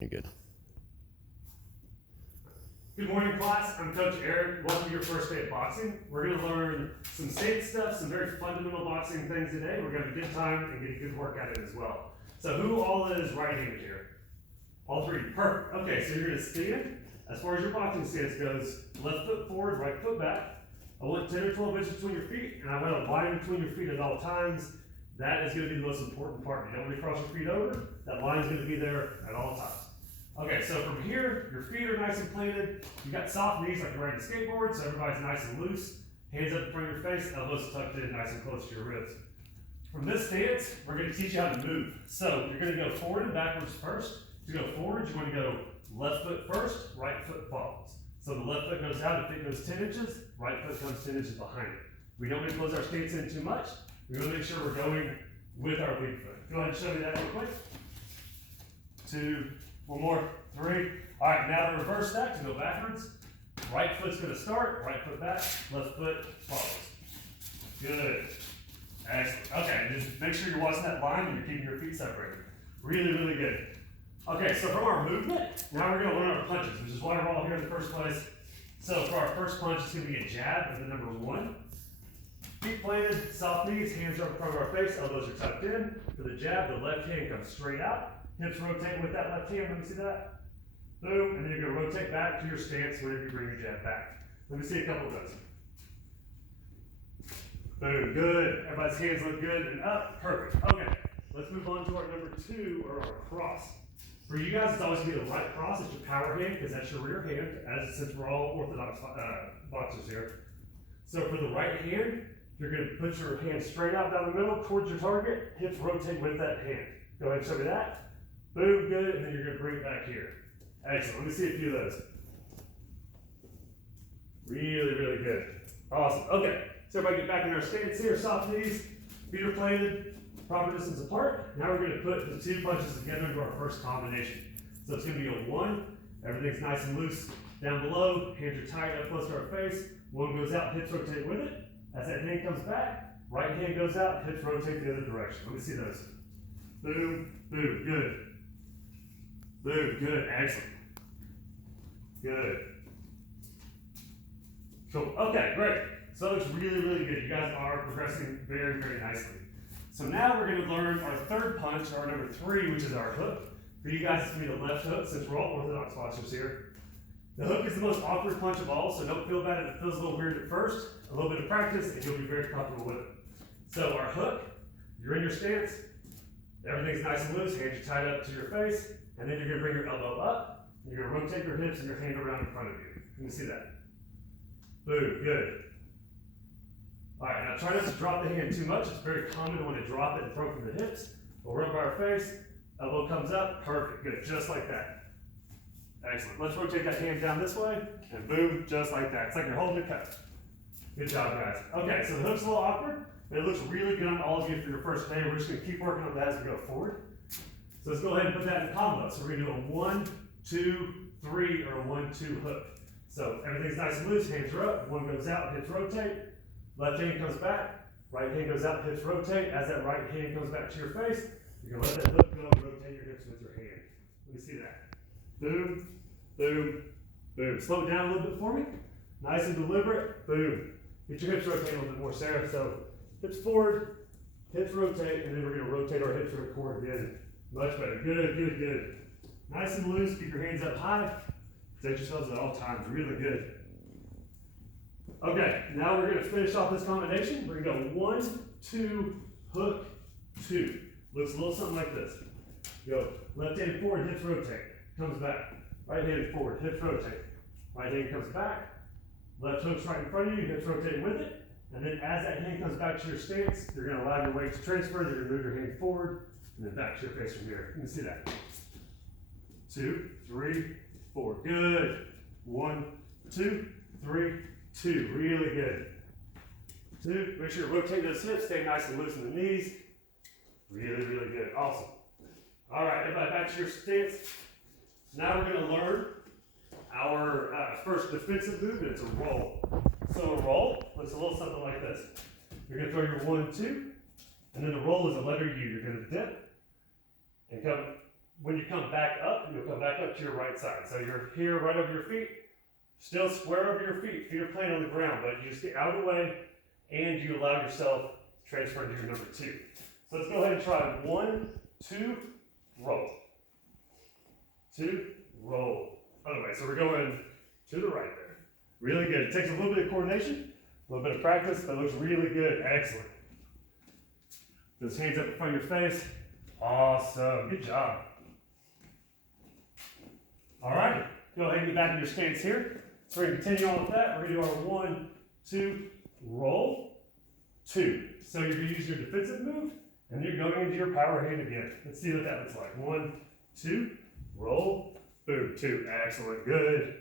You're good. Good morning, class. I'm Coach Eric. Welcome to your first day of boxing. We're going to learn some state stuff, some very fundamental boxing things today. We're going to have a good time and get a good workout in as well. So who all is right-handed here? All three. Perfect. Okay, so you're going to stand. As far as your boxing stance goes, left foot forward, right foot back. I want 10 or 12 inches between your feet, and I want a line between your feet at all times. That is going to be the most important part. You don't want to cross your feet over. That line is going to be there at all times. Okay, so from here, your feet are nice and planted. You got soft knees like you're riding a skateboard, so everybody's nice and loose. Hands up in front of your face, elbows tucked in nice and close to your ribs. From this stance, we're going to teach you how to move. So you're going to go forward and backwards first. To go forward, you want to go left foot first, right foot follows. So the left foot goes out, the feet goes 10 inches, right foot comes 10 inches behind it. We don't want to close our stance in too much. We want to make sure we're going with our lead foot. Go ahead and show me that real quick. 2, 1 more, 3. All right, now to reverse that, to go backwards. Right foot's going to start, right foot back, left foot follows. Good. Excellent. Okay, just make sure you're watching that line and you're keeping your feet separated. Really, really good. Okay, so from our movement, now we're going to learn our punches, which is why we're all here in the first place. So for our first punch, it's going to be a jab with the number 1. Feet planted, soft knees, hands are up in front of our face, elbows are tucked in. For the jab, the left hand comes straight out. Hips rotate with that left hand, let me see that. Boom, and then you're gonna rotate back to your stance whenever you bring your jab back. Let me see a couple of those. Boom, good. Everybody's hands look good and up, perfect. Okay, let's move on to our number 2, or our cross. For you guys, it's always gonna be the right cross. It's your power hand, because that's your rear hand, since we're all orthodox boxers here. So for the right hand, you're gonna put your hand straight out down the middle towards your target, hips rotate with that hand. Go ahead and show me that. Boom, good, and then you're gonna bring it back here. Excellent, let me see a few of those. Really, really good. Awesome, okay. So everybody get back in our stance here, soft knees, feet are planted, proper distance apart. Now we're gonna put the 2 punches together into our first combination. So it's gonna be a 1, everything's nice and loose down below, hands are tight up close to our face. 1 goes out, hips rotate with it. As that hand comes back, right hand goes out, hips rotate the other direction. Let me see those. Boom, boom, good. Boom, good, excellent. Good. Cool, okay, great. So it looks really, really good. You guys are progressing very, very nicely. So now we're gonna learn our third punch, our number 3, which is our hook. For you guys, it's gonna be the left hook, since we're all orthodox boxers here. The hook is the most awkward punch of all, so don't feel bad if it feels a little weird at first. A little bit of practice, and you'll be very comfortable with it. So our hook, you're in your stance, everything's nice and loose, hands are tied up to your face, and then you're gonna bring your elbow up, and you're gonna rotate your hips and your hand around in front of you. Let me see that. Boom, good. All right, now try not to drop the hand too much. It's very common to want to drop it and throw from the hips. We'll run by our face, elbow comes up, perfect, good, just like that. Excellent, let's rotate that hand down this way, and boom, just like that. It's like you're holding a cup. Good job, guys. Okay, so the hook's a little awkward, but it looks really good on all of you for your first day. We're just gonna keep working on that as we go forward. So let's go ahead and put that in combo. So we're gonna do a 1, 2, 3, or a 1, 2 hook. So everything's nice and loose, hands are up, 1 goes out, hips rotate. Left hand comes back, right hand goes out, hips rotate. As that right hand comes back to your face, you're gonna let that hook go and rotate your hips with your hand. Let me see that. Boom, boom, boom. Slow it down a little bit for me. Nice and deliberate, boom. Get your hips rotating a little bit more, Sarah. So hips forward, hips rotate, and then we're gonna rotate our hips to the core again. Much better, good, good, good. Nice and loose, keep your hands up high. Protect yourselves at all times, really good. Okay, now we're gonna finish off this combination. We're gonna go 1, 2, hook, 2. Looks a little something like this. Go left hand forward, hips rotate, comes back. Right hand forward, hips rotate. Right hand comes back. Left hook's right in front of you, hips rotate with it. And then as that hand comes back to your stance, you're gonna allow your weight to transfer. You're gonna move your hand forward and then back to your face from here. You can see that. 2, 3, 4. Good. 1, 2, 3, 2. Really good. 2. Make sure you rotate those hips. Stay nice and loose in the knees. Really, really good. Awesome. All right, everybody back to your stance. Now we're going to learn our first defensive movement. It's a roll. So a roll looks a little something like this. You're going to throw your 1, 2, and then the roll is a letter U. You're going to dip and come when you come back up, you'll come back up to your right side. So you're here right over your feet, still square over your feet. Feet are playing on the ground, but you just get out of the way and you allow yourself to transfer into your number 2. So let's go ahead and try 1, 2, roll. 2, roll. Other way. So we're going to the right there. Really good. It takes a little bit of coordination, a little bit of practice, but it looks really good. Excellent. Those hands up in front of your face. Awesome. Good job. All right. Go ahead and get back in your stance here. So we're going to continue on with that. We're going to do our 1, 2, roll, 2. So you're going to use your defensive move, and you're going into your power hand again. Let's see what that looks like. 1, 2, roll, boom, 2. Excellent. Good.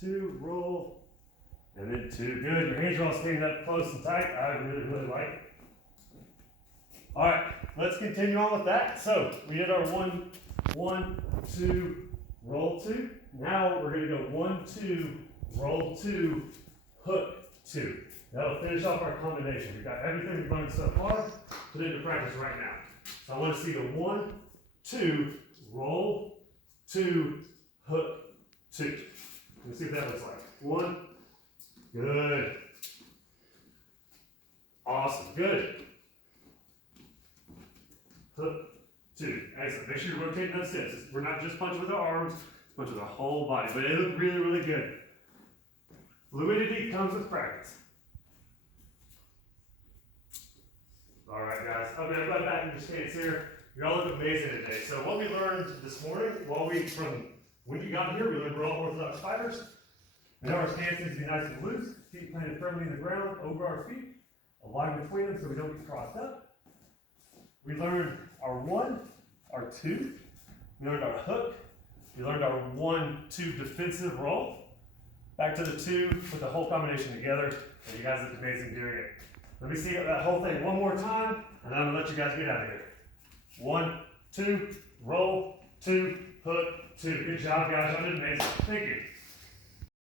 2, roll, and then 2. Good. Your hands are all staying up close and tight. I really, really like it. All right, let's continue on with that. So we did our 1, 2, roll 2. Now we're going to go 1, 2, roll 2, hook 2. That'll finish off our combination. We've got everything we've learned so far put into practice right now. So I want to see the 1, 2, roll 2, hook 2. Let's see what that looks like. 1, good. Awesome, good. Hook 2. Excellent. Make sure you're rotating those hips. We're not just punching with our arms, punch with our whole body, but it looked really, really good. Fluidity comes with practice. All right, guys. Okay, I'm back in your stance here. You all look amazing today. So what we learned this morning, from when you got here, we learned we're all orthodox fighters. We know our stance needs to be nice and loose, feet planted firmly in the ground, over our feet, a line between them so we don't get crossed up. We learned our 1, our 2. We learned our hook. We learned our 1, 2 defensive roll. Back to the 2, put the whole combination together, and you guys look amazing doing it. Let me see that whole thing one more time, and then I'm gonna let you guys get out of here. 1, 2, roll, 2, hook, 2. Good job, guys. Y'all did amazing. Thank you.